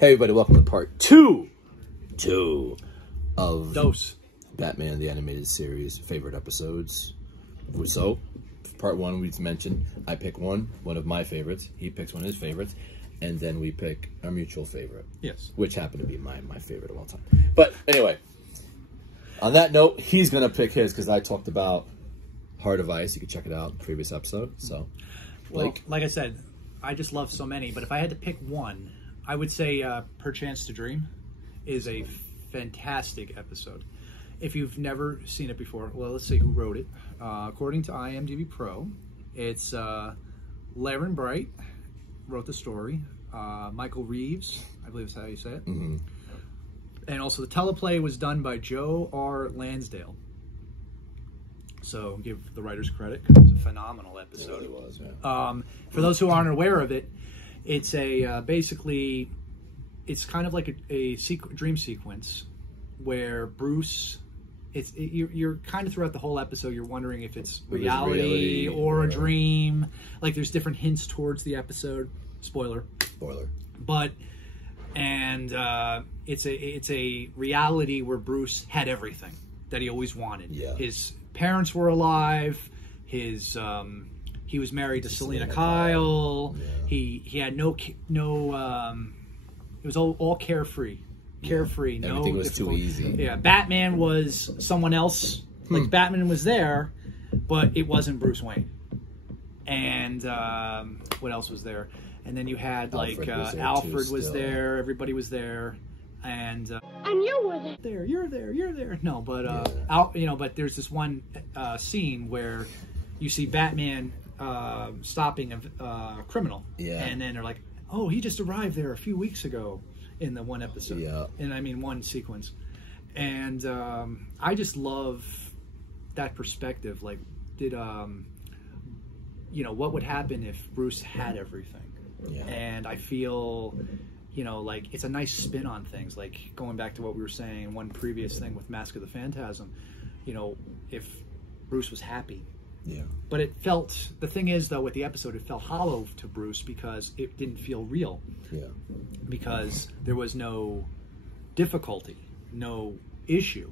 Hey everybody, welcome to part two of Dose. Batman the Animated Series favorite episodes. So, part one we mentioned, I pick one of my favorites, he picks one of his favorites, and then we pick our mutual favorite. Yes. Which happened to be my favorite of all time. But anyway, on that note, he's going to pick his because I talked about Heart of Ice. You can check it out in the previous episode. So, well, like I said, I just love so many, but if I had to pick one, I would say Perchance to Dream is a fantastic episode. If you've never seen it before, well, let's see who wrote it. According to IMDb Pro, it's Laren Bright wrote the story. Michael Reeves, I believe is how you say it. Mm-hmm. And also the teleplay was done by Joe R. Lansdale. So give the writers credit because it was a phenomenal episode. It really was, yeah. For those who aren't aware of it, it's a basically, it's kind of like a dream sequence where Bruce, you're kind of throughout the whole episode, you're wondering if it's reality or a dream. Like there's different hints towards the episode. Spoiler. But it's a reality where Bruce had everything that he always wanted. Yeah. His parents were alive. His he was married to Selena Kyle. Yeah. He had no it was all carefree. Carefree. Yeah. Everything was too easy. Yeah. Batman was someone else. Like Batman was there, but it wasn't Bruce Wayne. And what else was there? And then you had Alfred was there. Everybody was there. And you were there. You're there. No, but but there's this one scene where you see Batman stopping a criminal, and then they're like, "Oh, he just arrived there a few weeks ago," in the one episode, and I mean one sequence, and I just love that perspective. Like, did what would happen if Bruce had everything? Yeah. And I feel, like it's a nice spin on things. Like going back to what we were saying in one previous thing with Mask of the Phantasm, if Bruce was happy. Yeah. But it felt, the thing is though with the episode, it felt hollow to Bruce because it didn't feel real. Yeah. Because there was no difficulty, no issue.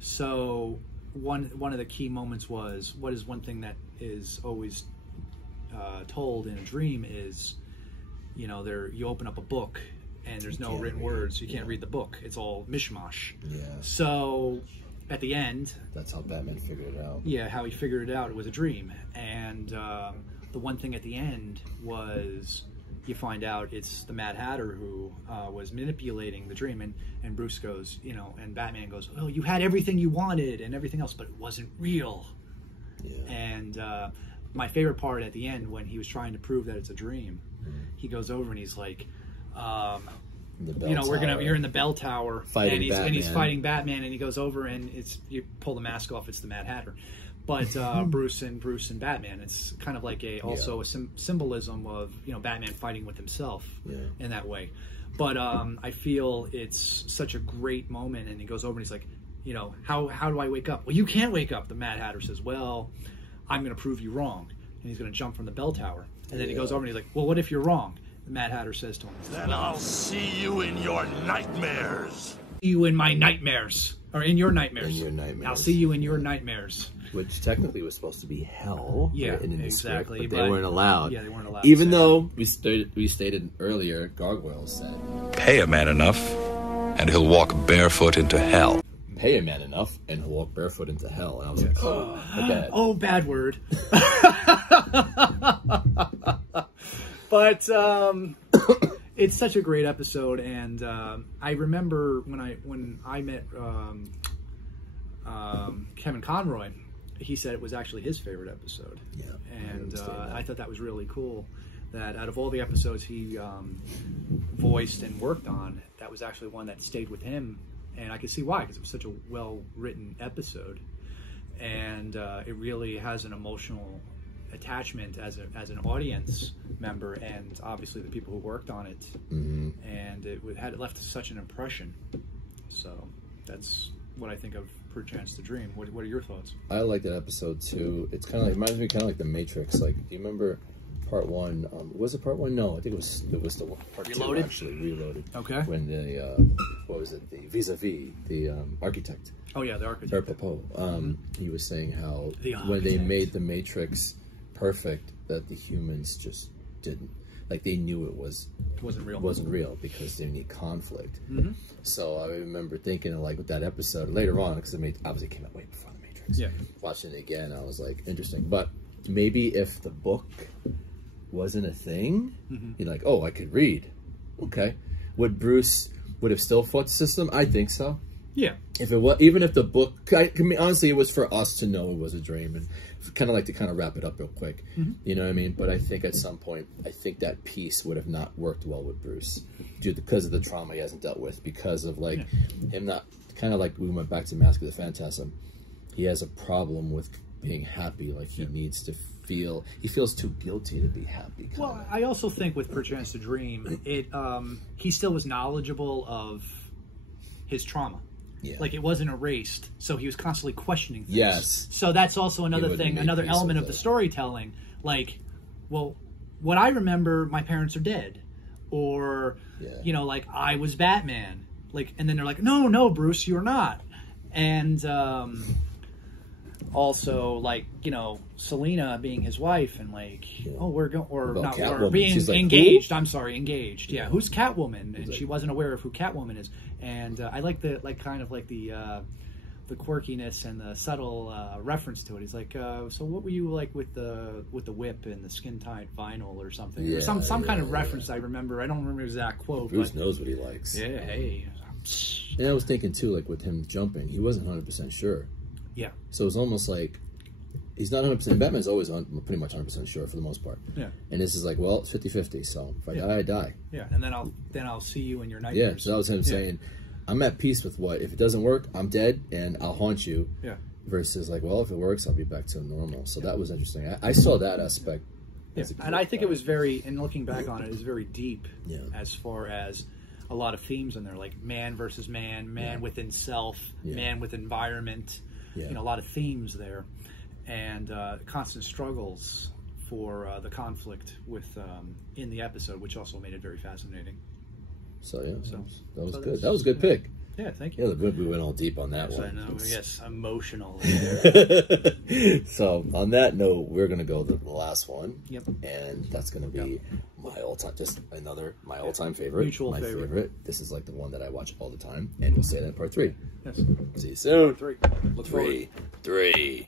So one of the key moments was, what is one thing that is always told in a dream is, you open up a book and there's no written words. You can't read the book. It's all mishmash. Yeah. So at the end, that's how Batman figured it out. Yeah, how he figured it out. It was a dream. And the one thing at the end was you find out it's the Mad Hatter who was manipulating the dream. And Bruce goes, and Batman goes, "Oh, you had everything you wanted and everything else, but it wasn't real." Yeah. And my favorite part at the end, when he was trying to prove that it's a dream, he goes over and he's like, you're in the bell tower and he's fighting Batman, and he goes over and you pull the mask off, it's the Mad Hatter, but Bruce and Batman. It's kind of like a symbolism of Batman fighting with himself in that way. But I feel it's such a great moment, and he goes over and he's like, how do I wake up? Well, you can't wake up. The Mad Hatter says, "Well, I'm going to prove you wrong," and he's going to jump from the bell tower. And then he goes over and he's like, "Well, what if you're wrong?" The Mad Hatter says to him, "Then I'll see you in your nightmares." You in my nightmares, or in your nightmares. In your nightmares. I'll see you in your nightmares. Which technically was supposed to be hell. Yeah, in exactly. Script, but they weren't allowed. Yeah, they weren't allowed. Even though we stated earlier, Gargoyle said, "Pay a man enough, and he'll walk barefoot into hell." Pay a man enough, and he'll walk barefoot into hell. And I was like, oh, okay. Oh, bad word. But it's such a great episode, and I remember when I met Kevin Conroy, he said it was actually his favorite episode. Yeah, and I thought that was really cool. That out of all the episodes he voiced and worked on, that was actually one that stayed with him, and I could see why, because it was such a well-written episode, and it really has an emotional attachment as an audience member, and obviously the people who worked on it, and it had left such an impression. So that's what I think of Perchance to Dream. What are your thoughts? I like that episode too. It's kind of like, reminds me kind of like The Matrix. Like, do you remember part one. Was it part one? No, I think it was the part Reloaded? two, actually, Reloaded. Okay. When the, what was it, the vis-a-vis, the architect. Oh, yeah, the architect. Herr Popo, he was saying how The when they architect. made the Matrix perfect, that the humans just didn't. Like, they knew it wasn't real because they need conflict. So I remember thinking of, like, with that episode later on, because it obviously came out way before the Matrix. Yeah. Watching it again, I was like, interesting. But maybe if the book wasn't a thing, you're like, oh, I could read. Okay. Would Bruce would have still fought the system? I think so. Yeah. If it was, even if the book, I mean, honestly, it was for us to know it was a dream, and kind of like to kind of wrap it up real quick. You know what I mean? But I think at some point, I think that piece would have not worked well with Bruce, because of the trauma he hasn't dealt with, because of like him not, kind of like we went back to Mask of the Phantasm. He has a problem with being happy. Like he needs to feel, he feels too guilty to be happy. Well, I also think with Perchance to Dream, he still was knowledgeable of his trauma. Yeah. Like it wasn't erased, so he was constantly questioning things. Yes. So that's also another thing, another element of the storytelling. Like, well, what I remember, my parents are dead, or you know, like I was Batman. Like, and then they're like, no, Bruce, you're not. And also, like, you know, Selena being his wife, and like, oh, we're going, or about not, Catwoman. or being She's like, engaged. who? I'm sorry, engaged. Yeah, who's Catwoman? And she wasn't aware of who Catwoman is. And I like the kind of like the quirkiness and the subtle reference to it. He's like, so what were you like with the whip and the skin tight vinyl or something? Or some kind of reference I remember. I don't remember the exact quote. Bruce but, knows what he likes. Yeah, hey. And I was thinking too, like with him jumping, he wasn't 100% sure. Yeah. So it's almost like he's not 100%. Batman's always pretty much 100% sure for the most part. Yeah. And this is like, well, it's 50-50. So if I die, I die. Yeah. And then I'll see you in your nightmares. Yeah. So that was him saying, I'm at peace with what, if it doesn't work, I'm dead and I'll haunt you. Yeah. Versus like, well, if it works, I'll be back to normal. So that was interesting. I saw that aspect. Yeah. And I think it was very, and looking back on it, is very deep as far as a lot of themes in there, like man versus man, man within self, man with environment. You know, a lot of themes there, and constant struggles for the conflict with in the episode, which also made it very fascinating. So yeah, that was good. That was a good pick. Yeah, thank you. Yeah, we went all deep on that one. I know. Yes, emotional. So on that note, we're gonna go to the last one. Yep. And that's gonna be my all-time, just another my all-time favorite. Mutual my favorite. This is like the one that I watch all the time, and we'll say that in part 3. Yes. See you soon. 3. Look forward. 3.